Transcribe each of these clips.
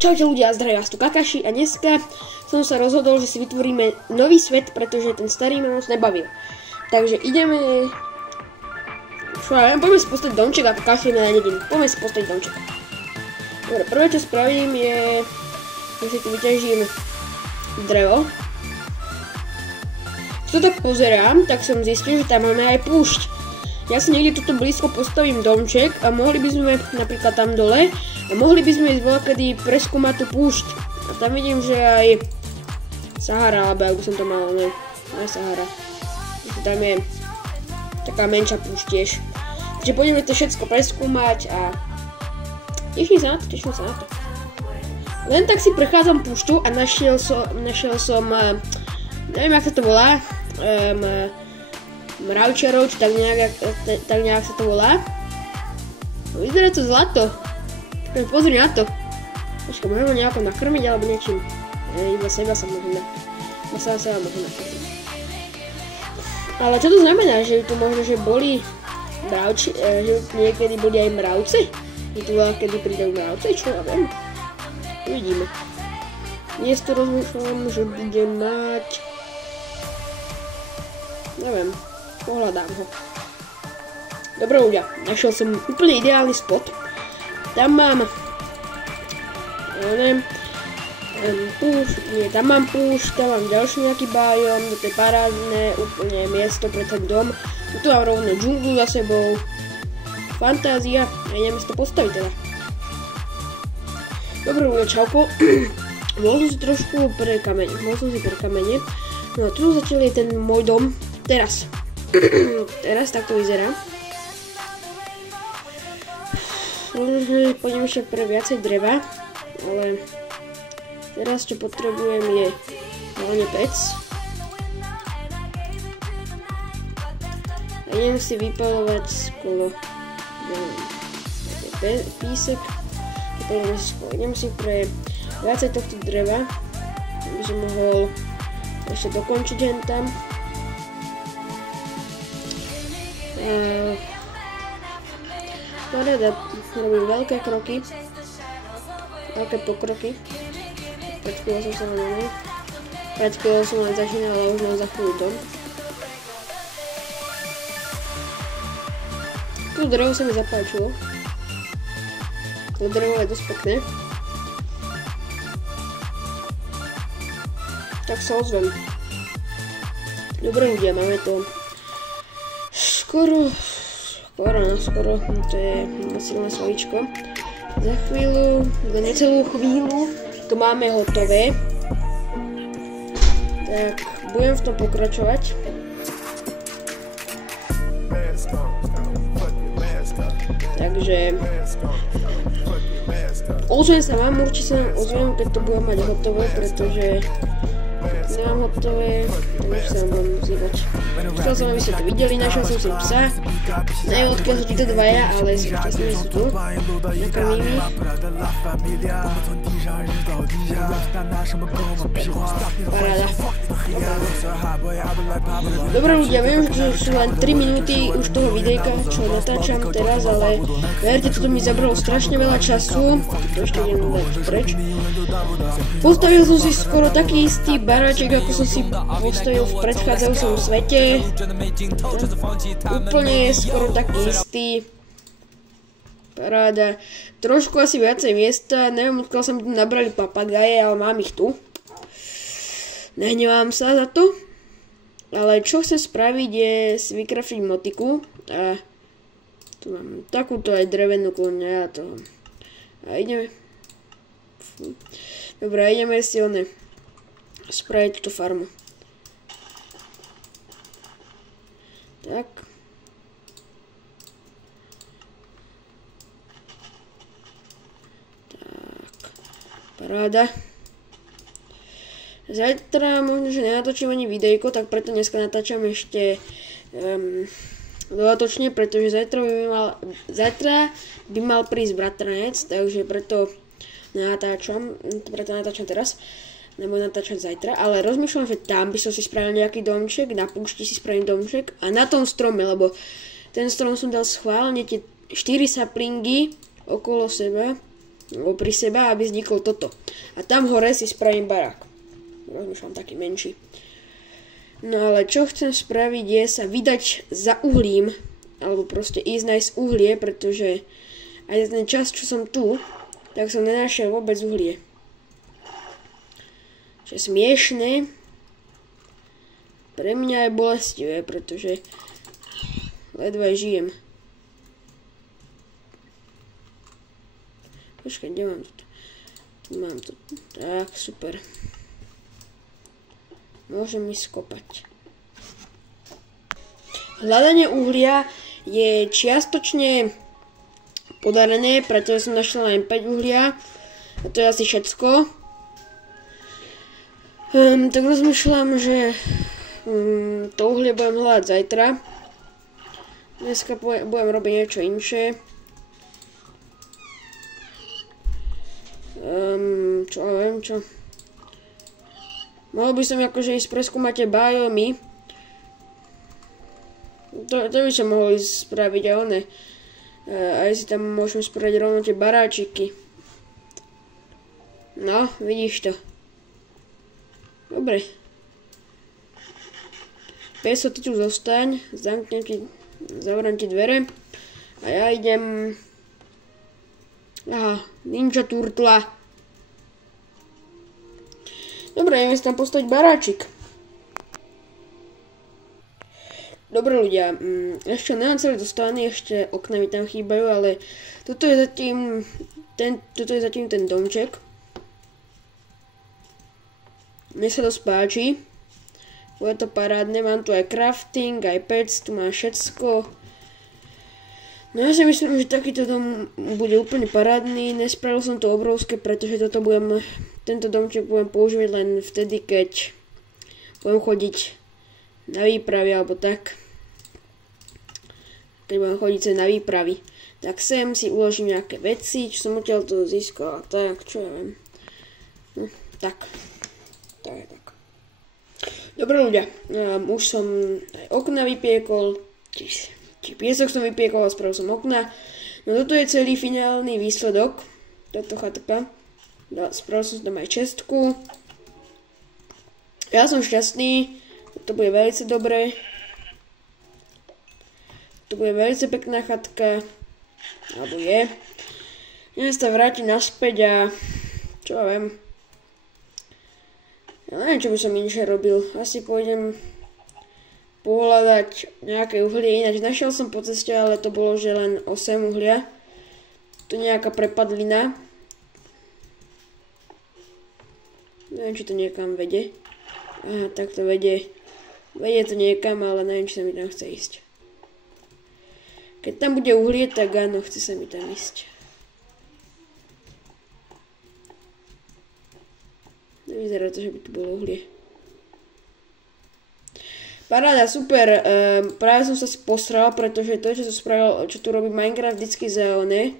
Čaute ľudia, zdravím vás tu Kakashi a dneska som sa rozhodol, že si vytvoríme nový svet, pretože ten starý ma moc nebavil. Takže ideme... Čo ja viem, poďme si postaviť domček a kašlíme na nedinu. Poďme si postaviť domček. Dobre, prvé čo spravím je... že si tu vyťažím drevo. Keď to tak pozerám, tak som zistil, že tam máme aj púšť. Ja si niekde tuto blízko postavím domček a mohli by sme napríklad tam dole a mohli by sme ísť voľakedy preskúmať tú púšť. A tam vidím, že aj Sahara, alebo ako by som to mal, ne Sahara. Tam je taká menšia púšť tiež. Takže pôjdeme to všetko preskúmať a teším sa na to. Len tak si prechádzam púšťu a našiel som neviem, jak sa to volá, mravčarov, či tak nejak sa to volá. Vyzerá to zlato. Tak pozri na to. Počkaj, môžem ho nejako nakrmiť alebo niečím. Iba seba sa môžem nakrmiť. Ale čo to znamená, že tu možno, že boli mravči, že niekedy boli aj mravci? Je tu veľa, kedy pridajú mravci, čo ja viem. Uvidíme. Dnes to rozmýšľam, že budem mať... neviem. Pohľadám ho. Dobre ľudia, našiel som úplne ideálny spot. Tam mám... tam mám púšť, tam mám ďalší nejaký bájom, to je parádne, úplne miesto pre ten dom. Tu mám rovno džunglu za sebou. Fantázia, a ideme si to postaviť teda. Dobre ľudia, čauko. Bol som si trošku pre kamene. No a tu zatiaľ je ten môj dom. Teraz takto vyzerá. Možno pôjdem ešte pre viacej dreva, ale teraz čo potrebujem je hlavne pec. A idem si vypaľovať skolo písek. Idem si pre viacej tohto dreva, aby som mohol ešte dokončiť hen tam. Paráda, robím veľké pokroky. Pred chvíľou som len začínal, ale už mám za chvíľu dom. Tu drevo sa mi zapáčilo. To drevo je dosť pekné. Tak sa ozvem. Dobre ľudia, máme to skoro, to je silné slovíčko. Za necelú chvíľu to máme hotové. Tak, budem v tom pokračovať. Takže ozvem sa vám, určite sa vám ozvem, keď to budem mať hotové, pretože nemám hotové, tak už sa vám budem zývať. Chcel som, aby ste to videli, našiel som si psa. Neviem, odkiaľ sú títo dvaja, ale súčasne sú tu. Nakrmím ich. Paráda. Dobre ľudia, viem, že sú len 3 minúty už toho videjka, čo natáčam teraz, ale verte, toto mi zabralo strašne veľa času. To ešte idem dať preč. Postavil som si skoro taký istý baráček, ako som si postavil v predchádzajúcom svete. Úplne skoro taký istý. Paráda. Trošku asi viacej miesta. Neviem, odkiaľ sa mi tu nabrali papagaje, ale mám ich tu. Nehnevám sa za to. Ale čo chcem spraviť je si vykraftiť motiku. A tu mám takúto aj drevenú koňa a to. A ideme. Dobre, ideme si spraviť túto farmu. Tak. Paráda. Zajtra možno, že nenatočím ani videjko, tak preto dneska natáčam ešte dodatočne, pretože zajtra by mal prísť bratranec, takže preto natáčam teraz. Nebudem natáčať zajtra, ale rozmýšľam, že tam by som si spravil nejaký domček, na púšti si spravím domček a na tom strome, lebo ten strom som dal schválne tie 4 saplingy okolo seba pri sebe, aby vzniklo toto. A tam hore si spravím barák. Rozmýšľam taký menší. No ale čo chcem spraviť je sa vydať za uhlím, alebo proste ísť nájsť uhlie, pretože aj za ten čas, čo som tu, tak som nenašiel vôbec uhlie. Čo je smiešné, pre mňa je bolestivé, pretože ledva žijem. Počkaj, kde mám to? Tu mám to. Tak, super. Môžem mi skopať. Hľadanie uhlia je čiastočne podarené, pretože som našla len 5 uhlia. A to je asi všetko. Tak rozmýšľam, že to uhlie budem hľadať zajtra. Dneska budem robiť niečo inšie. Čo viem, čo. Mohol by som akože ísť preskúmať tie biomy. To by som mohol ísť spraviť a one. Aj si tam môžem spraviť rovno tie baráčiky. No, vidíš to. Dobre. Peso, ty tu zostaň. Zavrám ti dvere. A ja idem... Aha, Ninja Turtla. Dobre, ideme si tam postaviť baráčik. Dobre ľudia, ešte nemám celý dostávaný, ešte okna mi tam chýbajú, ale toto je zatím ten domček. Mne sa dosť páči. Bude to parádne, mám tu aj crafting, aj pec, tu mám všetko. No ja si myslím, že takýto dom bude úplne parádny. Nespravil som to obrovské, pretože tento domček budem používať len vtedy, keď budem chodiť na výpravy alebo tak. Keď budem chodiť na výpravy. Tak sem si uložím nejaké veci, čo som odtiaľ to získal. Tak, čo ja viem. Tak. Dobre ľudia, už som aj okna vypiekol, či piesok som vypiekol a spravil som okna. No toto je celý finálny výsledok, táto chatka. Spravil som tam aj čestku. Ja som šťastný, to bude veľmi dobré. To bude veľmi pekná chatka, alebo je. Idem sa vrátiť naspäť a čo ja viem. Ja neviem, čo by som inšie robil. Asi pôjdem pohľadať nejaké uhlie. Ináč našiel som po ceste, ale to bolo, že len 8 uhlia. To nejaká prepadlina. Neviem, či to niekam vedie. Aha, tak to vedie. Vedie to niekam, ale neviem, či sa mi tam chce ísť. Keď tam bude uhlie, tak áno, chce sa mi tam ísť. Nevyzerá to, že by tu bolo uhlie. Paráda, super. Práve som sa posral, pretože to, čo som spravil, čo tu robí Minecraft vždycky za one.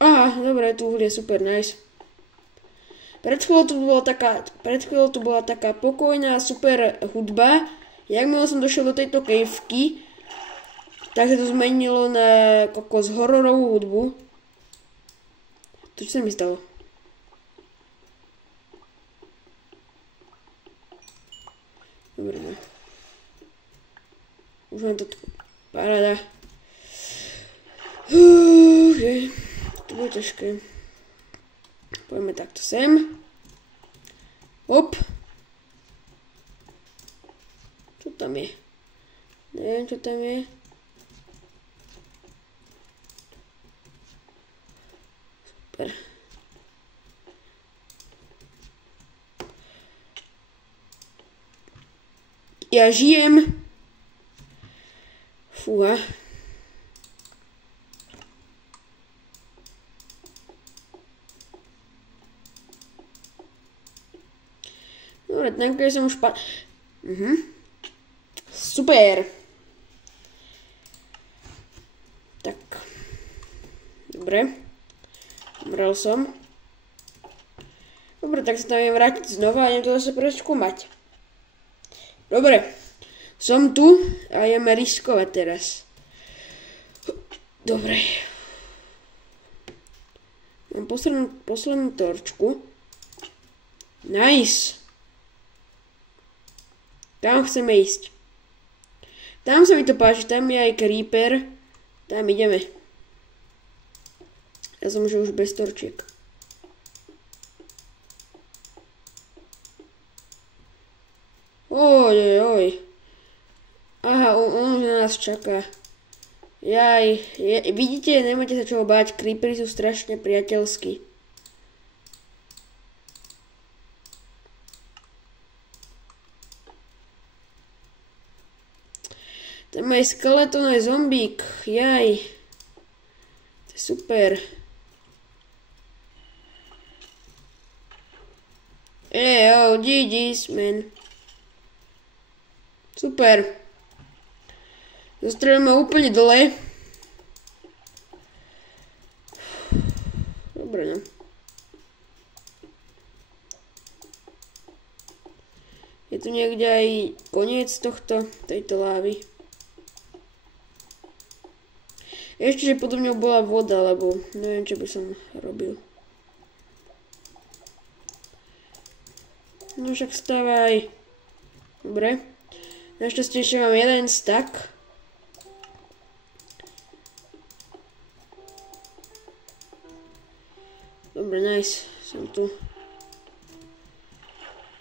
Aha, dobre, tu uhlie, super, nice. Pred chvíľou tu bola taká pokojná, super hudba. Jakmile som došiel do tejto kejvky, tak sa to zmenilo na kokos hororovú hudbu. To čo sa mi stalo? Dobre, no. Už len to paráda. Okay. To bude ťažké. Poďme takto sem. Hop. Čo tam je? Neviem, čo tam je. Super. Ja žijem. Fúha. Dobre, tenkrát som už Super. Tak. Dobre. Umrel som. Dobre, tak sa tam idem vrátiť znova a idem to zase preskúmať. Dobre. Som tu a ideme riskovať teraz. Dobre. Mám poslednú torčku. Nice. Tam chceme ísť. Tam sa mi to páči, tam je aj creeper. Tam ideme. Ja som už bez torčiek. Oj. Aha, on na nás čaká. Vidíte, nemáte sa čoho báť, creepery sú strašne priateľskí. Tam je skeleton, aj zombík, jaj. To je super. GG's, man. Super. Zostrelíme úplne dole. Dobre, no. Je tu niekde aj koniec tejto lávy. Ešte, že pod mňou bola voda, lebo neviem, čo by som robil. No však stávaj. Dobre. Našťastie ešte mám jeden stack. Dobre, nice. Som tu.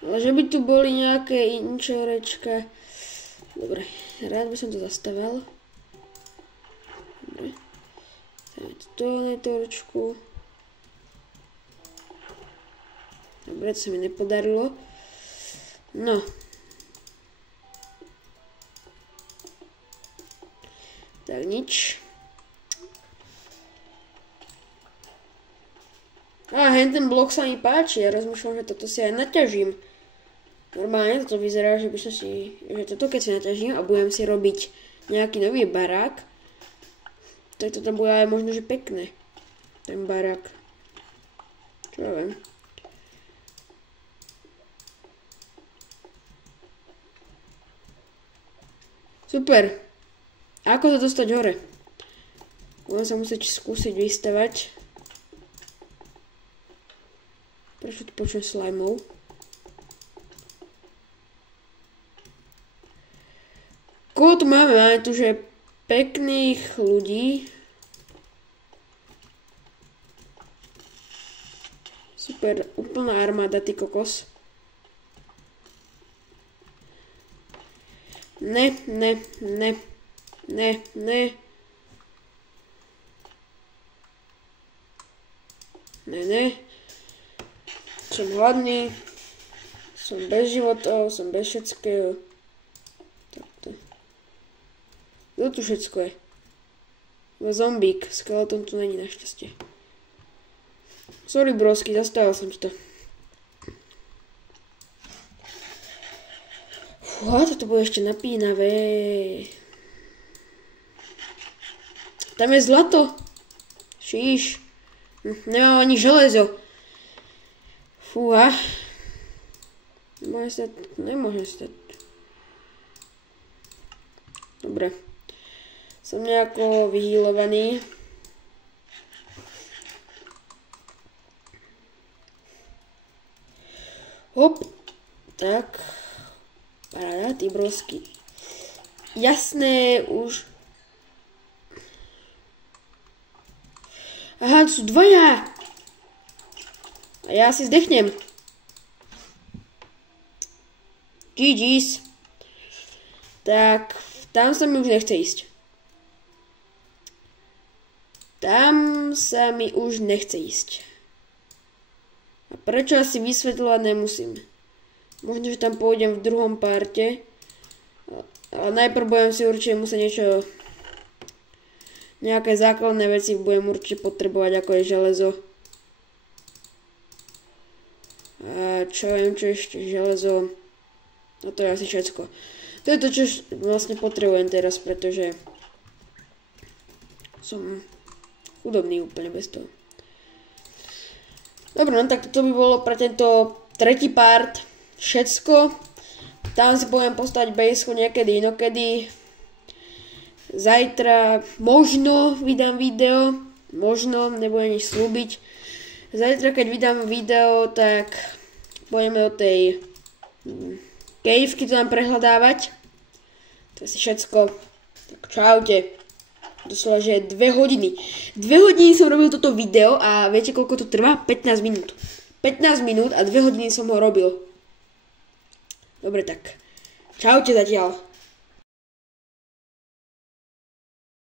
Ale že by tu boli nejaké inčorečka. Dobre, rád by som to zastavil. Dobre. Dáme tu torčku. Dobre, to sa mi nepodarilo. No. Tak nič. Ten blok sa mi páči, ja rozmýšľam, že toto si aj naťažím. Normálne toto vyzerá, že toto keď si naťažím a budem si robiť nejaký nový barák, tak toto bude aj možno, že pekné. Ten barák. Čo ja viem. Super. Ako to dostať hore? Budem sa musieť skúsiť vystavať. Prečo tu počujem slajmov? Koho tu máme? Máme tu, že pekných ľudí. Super, úplná armáda, ty kokos. Ne. Som hladný, som bez životov, som bez všetkého. Takto. Kto tu všetko je? Zombík, skeleton tu není našťastie. Sorry brosky, zastavil som ti to. Fúha, toto bude ešte napínavé. Tam je zlato. Šíš. Nemám ani železo. Fúha. Nemôžem stať. Dobre. Som nejako vyhýlovaný. Hop. Tak. Paráda, ty brosky. Jasné, už. Aha, sú dvaja. A ja si zdechnem. GG's. Tak, tam sa mi už nechce ísť. A prečo asi vysvetľovať nemusím. Možno, že tam pôjdem v druhom parte. Ale najprv budem si určite musieť niečo... Nejaké základné veci budem určite potrebovať, ako je železo. A čo viem, čo ešte železo. No to je asi všetko. To je to, čo vlastne potrebujem teraz, pretože som chudobný úplne bez toho. Dobre, no tak toto by bolo pre tento tretí part všetko. Tam si poviem postavať baseko niekedy inokedy. Zajtra možno vydám video, možno, nebudem nič slúbiť. Zajtra, keď vydám video, tak pôjdeme do tej caveky to tam prehľadávať. To je si všetko. Tak čaute. Doslova, že 2 hodiny. 2 hodiny som robil toto video a viete, koľko to trvá? 15 minút. 15 minút a 2 hodiny som ho robil. Dobre, tak. Čaute zatiaľ.